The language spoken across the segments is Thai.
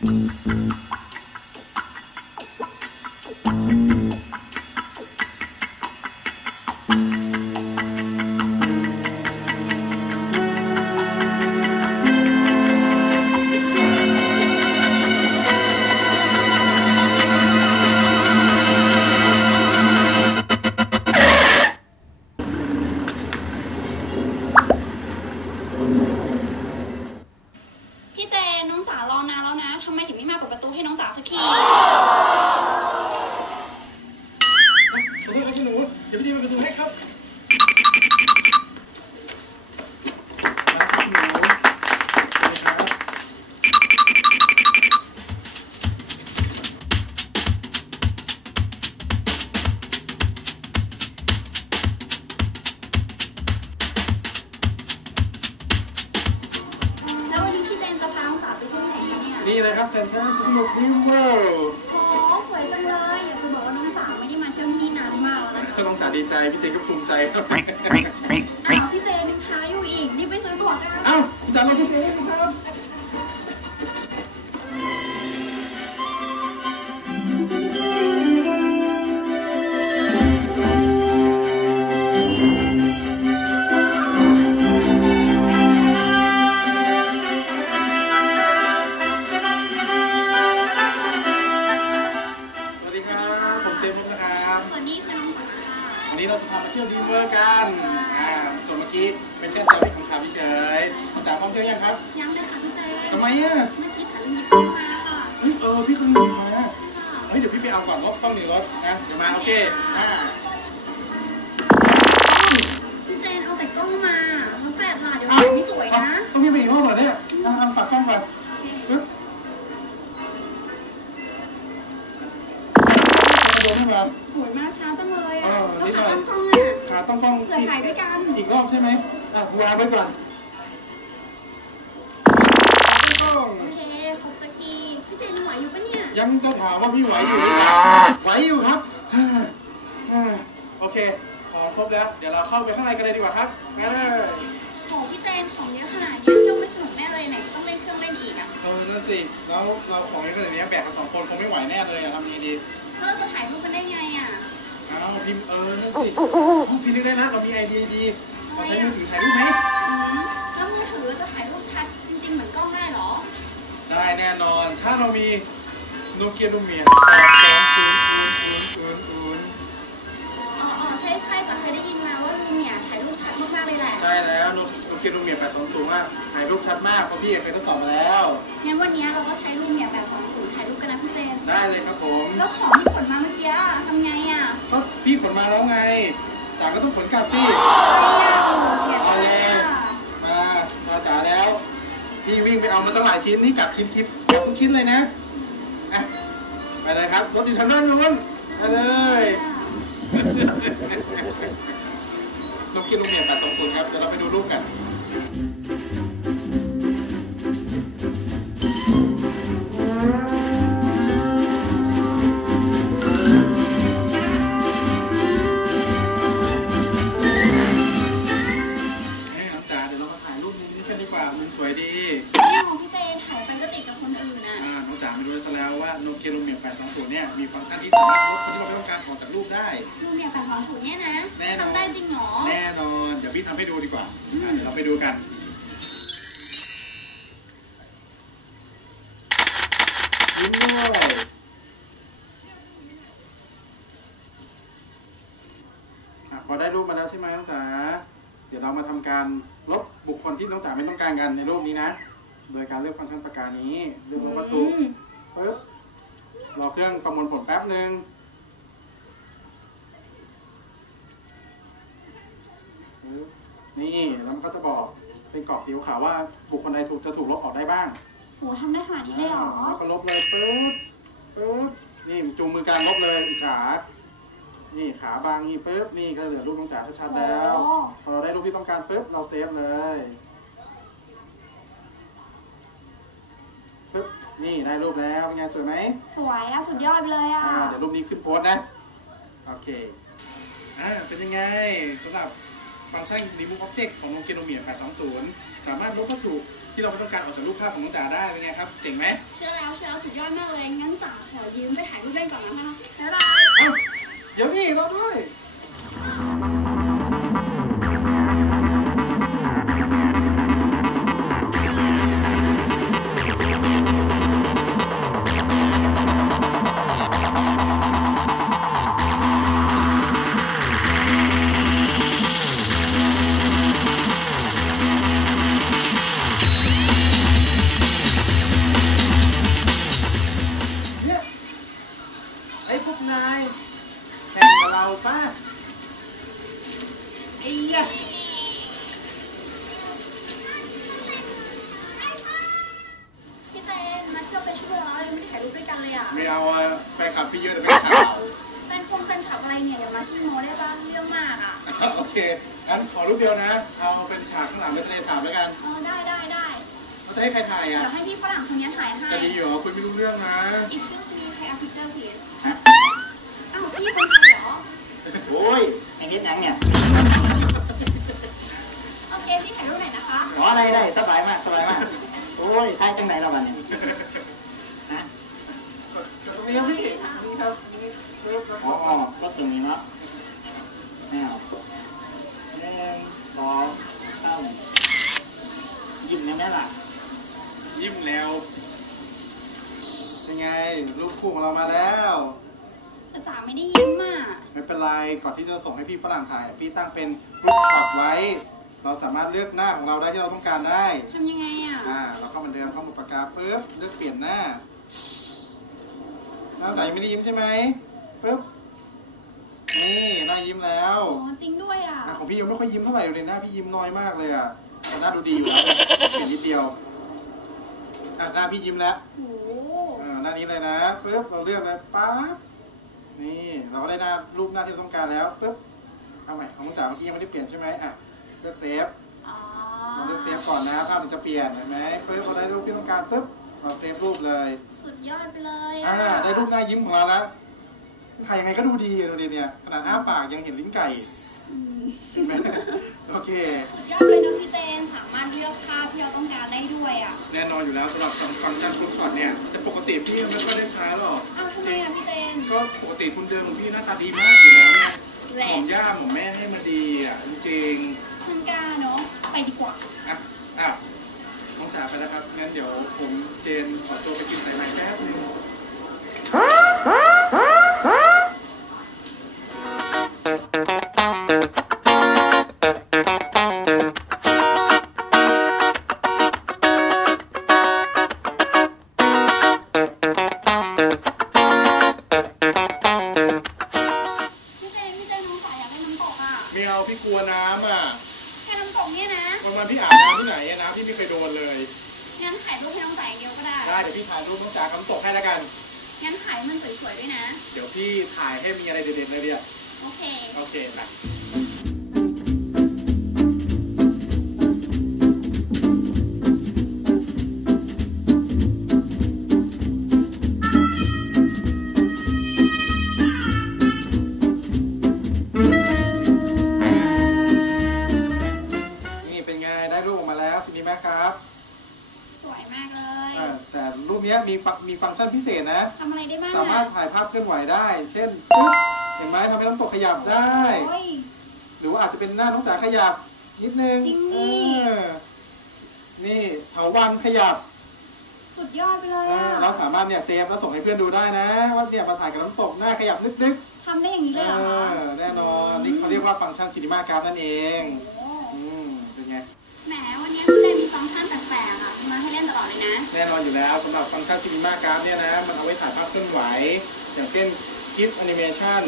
พี่เนกันเนี่ยนี่เลยครับแฟนๆสนุกนิวเวิลด์โอ้สวยจังเลยอยากจะบอกว่าน้องจ๋าไม่ได้มาเที่ยวที่นี่นานมากแล้วนะถ้าน้องจ๋าดีใจพี่เจนก็ภูมิใจครับอ้าวพี่เจนยังช้าอยู่อีกรีบไปซื้อตั๋วกันเอ้าจ๋าเราพี่เจนครับ ๆน้องจ๋าพร้อมเที่ยวยังครับ ยังเลยค่ะพี่เจนทำไมอะเมื่อกี้จ๋าลืมหยิบปืนมาค่ะเฮ้ยเออพี่คนหนึ่งมาค่ะเฮ้ยเดี๋ยวพี่ไปเอาก่อนรถต้องหนึ่งรถนะเดี๋ยวมาโอเคอ่าพี่เจนเอาแต่กล้องมาแล้วแฟดล่ะเดี๋ยวอ้าวถ่ายไม่สวยนะต้องมีไปอีกห้องเหรอเนี่ยเอาเอาฝากกล้องก่อนปึ๊บมาดูให้มาสวยมากช้าจังเลยเออะอแล้วนิดหน่ขาอยตั้งกล้องอะขาต้องกล้องเผื่อถ่ายด้วยกันอีกรอบใช่ไหมอะวางไว้ก่อน โอเคครบสักทีพี่เจนยังไหวอยู่ปะเนี่ยยังจะถามว่าพี่ไหวอยู่หรือเปล่าไหวอยู่ครับอ่าอ่าโอเค ขอครบแล้ว เดี๋ยวเราเข้าไปข้างในกันเลยดีกว่าครับงั้นเลยโหพี่เจนของเยอะขนาดนี้เที่ยวไม่สนุกแน่เลยไหนจะต้องเล่นเครื่องเล่นอีกอะเออนั่นสิแล้วเราของเยอะขนาดนี้แบกกันสองคนคงไม่ไหวแน่เลยอะทำยังไงดีแล้วเราจะถ่ายรูปกันได้ไงอะอ้าวพิมพ์เออนั่นสิอ้าวพี่นึกได้นะเรามีไอเดียดีเราใช้มือถือถ่ายรูปไหมอืมแล้วมือ ถือจะถ่ายรูปชัดจริงๆเหมือนกล้องได้เหรอ ได้แน่นอน ถ้าเรามีโนเกียลูเมียแปดสองศูนย์ศูนย์ศูนย์ศูนย์ศูนย์อ๋ออ๋อใช่ใช่จะเคยได้ยินมาว่าลุงเนี่ยถ่ายรูปชัดมากๆเลยแหละ ใช่แล้วโนโนเกียลูเมียแปดสองศูนย์ว่าถ่ายรูปชัดมากเพราะพี่เคยทดสอบมาแล้ว งั้นวันนี้เราก็ใช้รูปเนี่ยแบบ20ถ่ายรูปกันนะพี่เจน ได้เลยครับผม แล้วของที่ขนมาเมื่อกี้อะทำไงอะก็พี่ขนมาแล้วไงจ๋าก็ต้องขนกลับสิไม่อะ เอามาตั้งหลายชิ้นนี่กับชิ้นทิพย์กลับทุกชิ้นเลยนะอะไปเลยครับรถอยู่ทางด้านนู้นไปเลยนกกินลูกเมียแปดสองศูนย์ครับเดี๋ยวเราไปดูรูปกันเฮ้ยลุงจ๋าเดี๋ยวเราไปถ่ายรูปนี้กันดีกว่ามันสวยดี รู้ซะแล้วว่าโนเกียลูเมีย820 เนี่ย มีฟังก์ชันที่สามารถลดคนที่เราไม่ต้องการออกจากรูปได้รูปเนี่ยแบบของสูตรเนี่ยนะแน่นอนทำได้จริงเหรอ แน่นอน เดี๋ยวพี่ทำให้ดูดีกว่าอ่าเดี๋ยวเราไปดูกัน ยิ้มด้วยอะพอได้รูปมาแล้วใช่ไหมน้องจ๋า เดี๋ยวเรามาทำการลบบุคคลที่น้องจ๋าไม่ต้องการกันในรูปนี้นะ โดยการเลือกฟังก์ชันประการนี้ เลือกลบวัตถุ อืมปึ๊บ รอเครื่องประมวลผลแป๊บหนึ่งปึ๊บนี่แล้วมันก็จะบอกเป็นกรอบสีขาวว่าบุคคลใดถูกจะถูกลบออกได้บ้างโหทำได้ขนาดนี้เลยเหรอแล้วก็ลบเลยปึ๊บปึ๊บนี่จูงมือการลบเลยอีกขานี่ขาบางนี่ปึ๊บนี่ก็เหลือรูปน้องจ๋าชัดๆแล้วโอ้พอเราได้รูปที่ต้องการปึ๊บเราเซฟเลย ปึ๊บนี่ได้รูปแล้วเป็นไงสวยไหมสวยอะสุดยอดไปเลยอะอ่าเดี๋ยวรูปนี้ขึ้นโพสต์นะ โอเคอ่าเป็นยังไงสำหรับฟังก์ชัน Remove Object ของ Nokia Lumia 820 สามารถลบวัตถุที่เราไม่ต้องการออกจากรูปภาพของน้องจ๋าได้เป็นไงครับเจ๋งไหมเชื่อแล้วเชื่อแล้วสุดยอดมากเลยงั้นจ๋าขอยืมไปถ่ายรูปเล่นก่อนนะคะบ๊ายบายเอ้าเดี๋ยวนี่เราด้วยเนี่ย จะให้ใครถ่ายเดี๋อะยวให้พี่ฝรั่งคนนี้ถ่ายให้จะดีเหรอคุณไม่รู้เรื่องนะ Excuse me can I picture please ฮะอ้าวพี่คนไทยเหรอ โอ้ยไอ้นิดนังเนี่ยโอเคพี่ถ่ายรูปหน่อยนะคะอ๋อได้ได้สบายมากสบายมาก โอ้ยทายจังไหนเราบ้านเนี่ยฮะจะตรงนี้ครับพี่ นี่ครับ นี่ปึ๊บแล้วอ๋ก็ออ๋อก็ตรงนี้เนาะแนวหนึ่งสองสามยิ้มยังไงล่ะ ยิ้มแล้วเป็นไงรูปคู่ของเรามาแล้วแต่จ๋าไม่ได้ยิ้มอะไม่เป็นไรก่อนที่จะส่งให้พี่ฝรั่งถ่าย พี่ตั้งเป็นรูปช็อตไว้ เราสามารถเลือกหน้าของเราได้ที่เราต้องการได้ทำยังไงอะอ่าเราเข้ามาเดิมเข้ามาปากกาปุ๊บเลือกเปลี่ยนหน้าหน้าจ๋ายังไม่ได้ยิ้มใช่ไหมปุ๊บนี่หน้ายิ้มแล้วอ๋อจริงด้วยอะหน้าของพี่ยังไม่ค่อยยิ้มเท่าไหร่เลยหน้าพี่ยิ้มน้อยมากเลยอะแต่หน้าดูดีอยู่นะเปลี่ยนนิดเดียว อะหน้าพี่ยิ้มแล้วโหเออหน้านี้เลยนะปุ๊บเราเลือกเลยปั๊บนี่ เราก็ได้หน้ารูปหน้าที่เราต้องการแล้วปุ๊บเอาใหม่ของน้องจ๋าเมื่อกี้ยังไม่ได้เปลี่ยนใช่ไหมอะเลือกเซฟอ๋อเราเลือกเซฟก่อนนะภาพมันจะเปลี่ยนเห็นไหมปุ๊บเราได้รูปที่ต้องการปุ๊บเราเซฟรูปเลยสุดยอดไปเลยอ่าได้รูปหน้ายิ้มของเราแล้วถ่ายยังไงก็ดูดีดูดิเนี่ยขนาดอ้าปากยังเห็นลิ้นไก่อืมเห็นไหมโอเคสุดยอดเลยนะพี่เจนสามารถเลือกภาพที่เราต้องการได้ด้วยอะแน่นอนอยู่แล้วสำหรับฟังก์ชันกรุ๊ปช็อตเนี่ยแต่ปกติพี่ไม่ค่อยได้ใช้หรอกอ้าวทำไมอะพี่เจนก็ปกติทุนเดิมของพี่หน้าตาดีมากอยู่แล้วไงแหละผมย่าผมแม่ให้มาดีอะจริงฉันกล้าเนาะไปดีกว่าๆอะอะน้องจ๋าไปแล้วครับงั้นเดี๋ยวผมเจนขอตัวไปกินสายไหมแป๊บนึง วันวันๆพี่อาบน้ำที่ไหนอะน้ำพี่ไม่เคยโดนเลยงั้นถ่ายรูปให้น้องสายอย่างเดียวก็ได้ได้เดี๋ยวพี่ถ่ายรูปน้องจ๋าคำตกให้แล้วกัน งั้นถ่ายให้มันสวยๆด้วยนะ เดี๋ยวพี่ถ่ายให้มีอะไรเด็ดๆเลยเดียวโอเค โอเคนะ นี้ยมีฟังมีฟังก์ชันพิเศษนะ ทำอะไรได้บ้างสามารอะถถ่ายภาพเคลื่อนไหวได้ เช่นปึ๊บเห็นไหมทำให้น้ำตกขยับได้ โอ้ย หรือว่าอาจจะเป็นหน้าน้องจ๋าขยับ นิดนึงจริงดิ เออนี่เถาวันขยับสุดยอดไปเลยเออะอเราสามารถเนี่ยเซฟแล้วส่งให้เพื่อนดูได้นะ ว่าเนี่ยมาถ่ายกับน้ำตกหน้าขยับนึกทำได้อย่างนี้ๆเลยเหรอเอคะอแน่นอน นี่เขาเรียกว่าฟังก์ชันซีนิมากราฟนั่นเอง โอ้ อืมเป็นไง แหมวันนี้พี่เจนมีฟังก์ชันแปล กๆอะมาให้เล่นตลอดเลยนะ แน่นอนอยู่แล้วสำหรับฟังก์ชันซีนิมากราฟเนี่ยนะ มันเอาไว้ถ่ายภาพเคลื่อนไหว อย่างเช่นคลิปแอนิเมชัน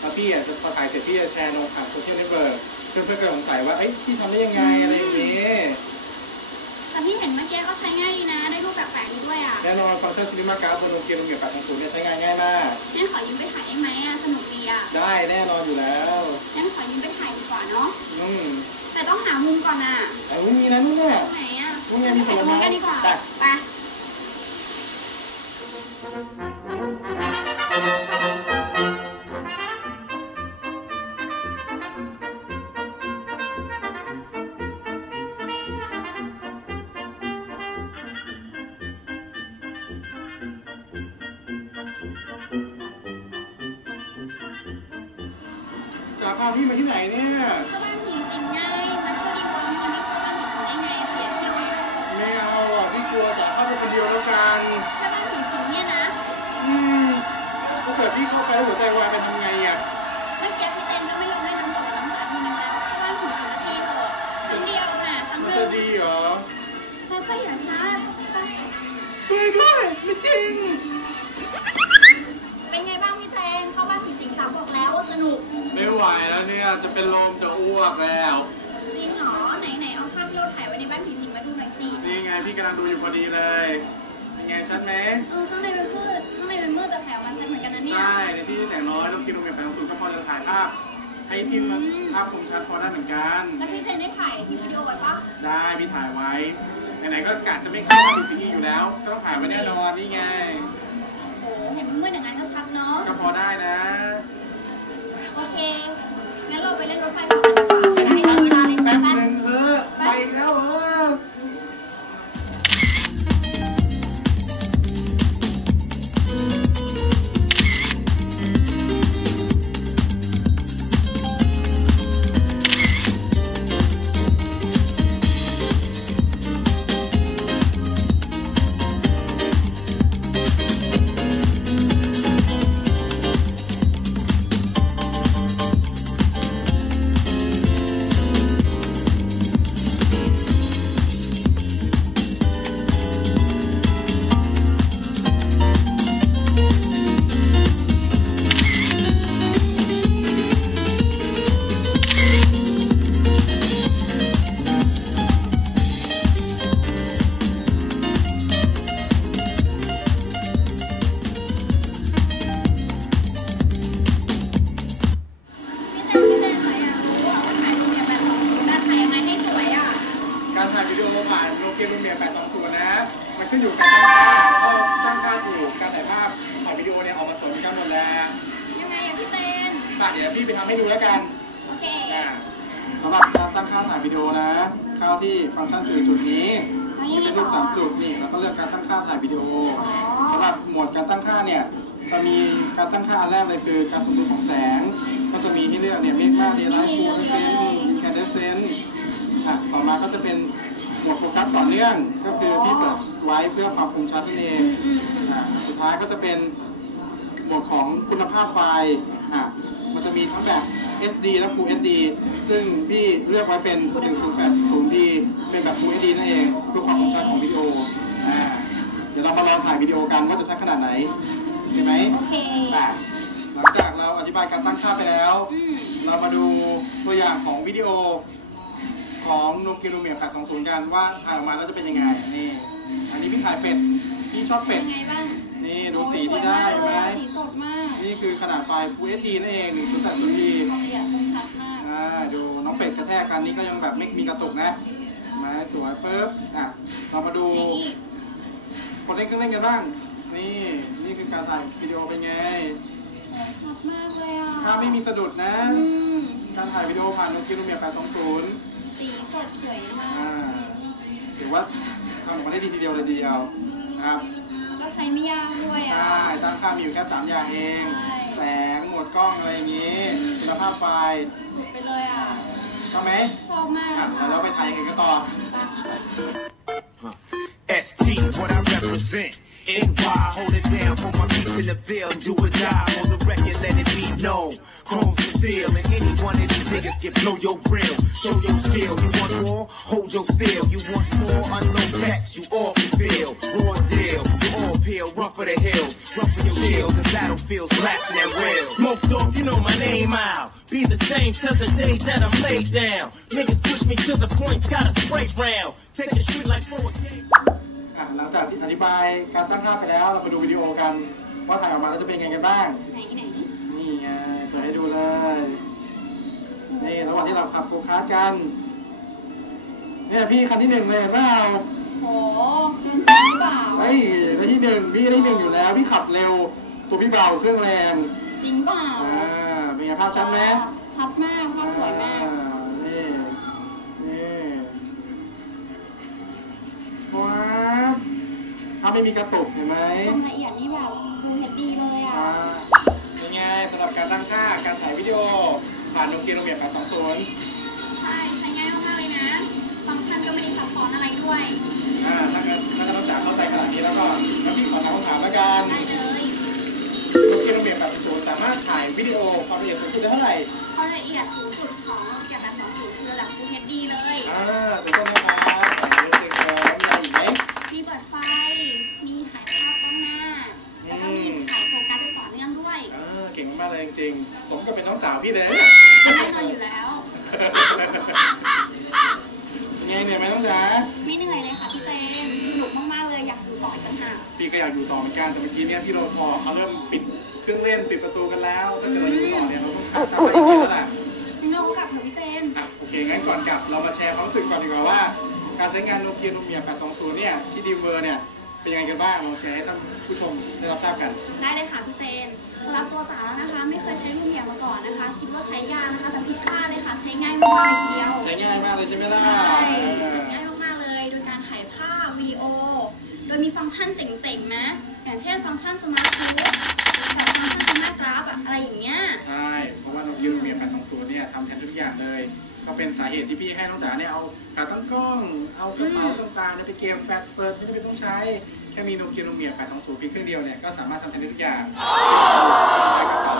แล้วพี่อะจะพอถ่ายเสร็จพี่จะแชร์ลงผ่านโซเชียลเน็ตเวิร์กเพื่อนๆก็สงสัยว่าเอ้ยพี่ทำได้ยังไงอะไรอย่างนี้ แต่ที่เห็นเมื่อกี้ก็ใช้ง่ายดีนะ ได้รูปแบบแปลกๆด้วยอะแน่นอนฟังก์ชันซีนิมากราฟบนโนเกียโนเกีย8 0เนี่ยใช้งานง่ายมาก งั้นขอยืมไปถ่ายได้ไหมอะสนุกดีอะได้แน่นอนอยู่แล้วงั้นขอยืมไปถ่ายดีกว่าเนาะ อืมแต่ต้องหามุมก่อนอะแต่ไม่มีนะนู่นเนี่ยตรงไหนอะ มุ้งเงินมีผลไม้กันดีกว่าไปจากพาพี่มาที่ไหนเนี่ย กิดพี่เข้าไปแล้วหัวใจวายไปทำไงอะเมื่อกี้พี่เจนก็ไม่ยอมให้น้ำหอมน้ำสาดทีนึงแล้วเข้าบ้านผีสิงนาทีเถอะครั้งเดียวค่ะครั้งมันเดียจะวดีเหรอไปไปอย่าช้าไปช่วยด้วยไม่จริง เป็นไงบ้างพี่เจนเข้าบ้านผีสิงสาวบอกแล้วว่าสนุก ไม่ไหวแล้วเนี่ยจะเป็นลมจะอ้วกแล้ว จริงเหรอไหนไหนเอาภาพที่เราถ่ายไว้ในบ้านผีสิงมาดูหน่อยสินี่ไงพี่กำลังดูอยู่พอดีเลยยังไงชัดไหมเออข้างในเป็นมืด ข้างในเป็นมืดแต่ถ่ายออกมาชัดเหมือนกันนะเนี่ย ใช่ในที่แสงน้อยเราคิดดูเมียแปลงสูงก็พอจะถ่ายภาพให้ที่มันอืมภาพคมชัดพอได้เหมือนกัน แล้วพี่เจนได้ถ่ายที่วิดีโอไว้ปะได้พี่ถ่ายไว้ไหนๆก็กะจะไม่เข้าบ้านดูซีรีส์อยู่แล้ว ก็ต้องถ่ายไว้แน่นอนนี่ไง โอ้เห็นมันมืดอย่างนั้นก็ชัดเนาะ ก็พอได้นะ โอเค งั้นเราไปเล่นรถไฟต่อกันดีกว่าไม่ให้เสียเวลาเลยแป๊บแป๊บหนึ่งเออไปอีกแล้วเออ ขึ้นอยู่กับการตั้งค่าตั้งค่าถูกการถ่ายภาพถ่ายวิดีโอเนี่ยออกมาสวยเหมือนกันหมดแล้วยังไงอะพี่เจนค่ะเดี๋ยวพี่ไปทำให้ดูแล้วกันโอเคสำหรับการตั้งค่าถ่ายวิดีโอนะเข้าที่ฟังก์ชันคือจุดนี้แล้วยัที่งไงเป็นรูต่ปอสามจุดนี่แล้วก็เลือกการตั้งค่าถ่ายวิดีโออ๋อสำหรับหมวดการตั้งค่าเนี่ยจะมีการตั้งค่าอันแรกเลยคือการสมดุลของแสง ก็จะมีให้เลือกเนี่ยเมกมาเดลไลท์ฟูลเซน เนื่องก็คือที่เปิดไว้เพื่อความคมชัดนั่นเองอืมอืมอะสุดท้ายก็จะเป็นหมวดของคุณภาพไฟล์อะมันจะมีทั้งแบบ SD และ Full SD ซึ่งพี่เลือกไว้เป็น 1080p เป็นแบบ Full SD นั่นเองเพื่อความคมชัดของวิดีโออ่าเดี๋ยวเรามาลองถ่ายวิดีโอกันว่าจะชัดขนาดไหนเห็นไหมโอเคแต่หลังจากเราอธิบายการตั้งค่าไปแล้ว อืม เรามาดูตัวอย่างของวิดีโอ ของโนเกียลูเมีย820กันว่าถ่ายออกมาแล้วจะเป็นยังไงนี่ อันนี้พี่ถ่ายเป็ดพี่ชอบเป็เป็ดนไงบ้างนี่ดูสีที่ได้เห็นไหมสีสดมากนี่คือขนาดไฟล์ Full HD นั่นเอง 1080p ความละเอียดคมชัดมากอ่าดูน้องเป็ดกระแทกกันนี่ก็ยังแบบไม่มีกระตุกนะมาสวยปุ๊บอะเรามาดูไหนอีกคนเล่นเครื่องเล่นกันบ้าง นี่นี่คือการถ่ายวิดีโอเป็นไง โอ้ชัดมากเลยอะถ้าพไม่มีสะดุดนะ อืมการถ่ายวิดีโอผ่านโนเกียลูเมีย820 สีสดสวยมากอ่าถือว่าทำออกมาได้ดีทีเดียวเลยทีเดียวนะครับก็ใช้ไม่ยากด้วยใชอะ่ตั้งค่ามีอยู่แค่3อย่างเอง ใช่ แสง โหมดกล้องอะไรอย่างนี้ คุณภาพไฟล์สุดไปเลยอะชอบไหมชอบมากอะเดี๋ยวเราไปถ่ายอย่างอื่นกันต่อ ST, what I represent. NY, hold it down for my peeps in the field. Do or die on the record, let it be known. Chrome's the seal, and any one of these niggas can blow your grill. Show your skill. You want more? Hold your still. You want more? Unknown tax, you all can feel. Raw deal, you all peel. Run for the hill. run for your shield. The battlefields blasting at will. Smoke dog, you know my name out. Be the same till the day that I'm laid down. Niggas push me to the points, got a spray round. Take a shit like for a. อะหลังจากที่อธิบายการตั้งค่าไปแล้ว เรามาดูวิดีโอกัน ว่าถ่ายออกมาแล้วจะเป็นยังไงกันบ้าง ไหนไหนนี่ไงเปิดให้ดูเลย นี่ระหว่างที่เราขับโกคาร์ทกัน เนี่ยพี่คันที่หนึ่งเลยเห็นเปล่าโหเดินจริงหรือเปล่าเฮ้ยได้ที่หนึ่งพี่ได้ที่หนึ่งอยู่แล้ว พี่ขับเร็ว ตัวพี่เบาเครื่องแรงจริงเปล่าอ่าเป็นไงภาพชัดไหมชัดมากภาพสวยมาก ไม่มีกระตุกเห็นไหมความละเอียดนี่แบบฟูเฮดดีเลยอะอ่าเป็นไงสำหรับการการตั้งค่าการถ่ายวิดีโอ ผ่านโนเกียโนเมีย820ใช่ใช้ง่ายมากๆเลยนะฟังก์ชันก็ไม่ได้ซับซ้อนอะไรด้วยอ่าถ้างั้นถ้าน้องจ๋าเข้าใจขนาดนี้แล้วก็งั้นพี่ขอถามคำถามละกันได้เลยโนเกียโนเมีย820สามารถถ่ายวิดีโอความละเอียดสูงสุดได้เท่าไหร่ความละเอียดสูงสุดของแกะแบบ20คือระดับ Full HD เลยอ่าถูกต้องนะครับ พี่เลยเนี่ยแน่นอนอยู่แล้ว ไงเหนื่อยไหมน้องจ๋าไม่เหนื่อยเลยค่ะพี่เจนสนุกมากๆเลยอยากอยู่ต่ออีกต่างหากพี่ก็อยากอยู่ต่อเหมือนกันแต่เมื่อกี้เนี่ยพี่รปภเขาเริ่มปิดเครื่องเล่นปิดประตูกันแล้ว ถ้าเกิดเราอยู่ต่อเนี่ยเราต้องขับตามไปอีกทีแล้วล่ะงั้นเรากลับเถอะพี่เจนอะโอเคงั้นก่อนกลับเรามาแชร์ความรู้สึกก่อนดีกว่าว่า การใช้งานโนเกียโนเมีย820เนี่ยที่ดีเวอร์เนี่ย เป็นยังไงกันบ้างเราแชร์ให้ท่านผู้ชมได้รับทราบกัน ได้เลยค่ะพี่เจนสำหรับตัวจ๋าแล้วนะคะ ไม่เคยใช้ลูกเหมียมาก่อนนะคะ คิดว่าใช้ยากนะคะ แต่ผิดคาดเลยค่ะ ใช้ง่ายมากเลยทีเดียว ใช้ง่ายมากเลยใช่ไหมล่ะใช่เออง่ายมากๆเลย โดยการถ่ายภาพวิดีโอ โดยมีฟังก์ชันเจ๋งๆนะอย่างเช่นฟังก์ชันสมาร์ทคูแบบฟังก์ชันสมาร์ทกราฟอะอะไรอย่างเงี้ย ใช่ เพราะว่าโนเกียโนเมีย820เนี่ยทำแทนทุกอย่างเลย ก็เป็นสาเหตุที่พี่ให้น้องจ๋าเนี่ยเอาขาตั้งกล้อง เอากระเป๋าต่างๆเนี่ยไปเกมแฟลชเปิดไม่จำเป็นต้องใช้ แค่มีโนเกียโนเมีย820เพียงเครื่องเดียวเนี่ยก็สามารถทำแทนได้ทุกอย่างในกระเป๋า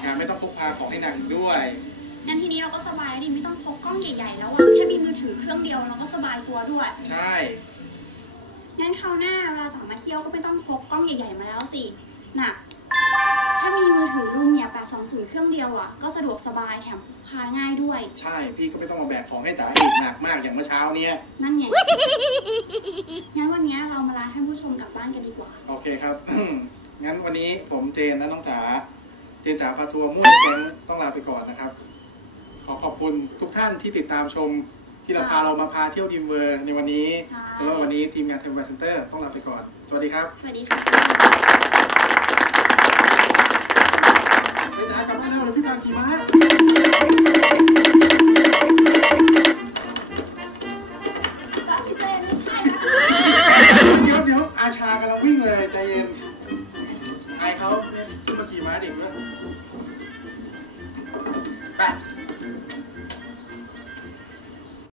แถมไม่ต้องพกพาของให้หนักอีกด้วยงั้นทีนี้เราก็สบายแล้วดิไม่ต้องพกกล้องใหญ่ๆแล้วอะแค่มีมือถือเครื่องเดียวเราก็สบายตัวด้วย ใช่งั้นคราวหน้าเวลาจ๋ามาเที่ยวก็ไม่ต้องพกกล้องใหญ่ๆมาแล้วสิหนักถ้ามีมือถือลูเมีย 820 เครื่องเดียวอะก็สะดวกสบายแถมพกพาง่ายด้วย ใช่ พี่ก็ไม่ต้องมาแบกของให้จ๋าอีกหนักมากอย่างเมื่อเช้าเนี่ยนั่นไง งั้นวันนี้เรามาลาท่านผู้ชมกลับบ้านกันดีกว่า โอเคครับ งั้นวันนี้ผมเจนและน้องจ๋า เจนจ๋าพาทัวร์มุ่งแก๊งต้องลาไปก่อนนะครับ ขอขอบคุณทุกท่านที่ติดตามชมที่เราพาเรามาพาเที่ยวดิมเวอร์ในวันนี้ใช่สำหรับวันนี้ทีมงานเทมเบอร์เซ็นเตอร์ต้องลาไปก่อน สวัสดีครับ สวัสดีค่ะ เจจ๋ากลับบ้านแล้วเดี๋ยวพี่การขี่ม้า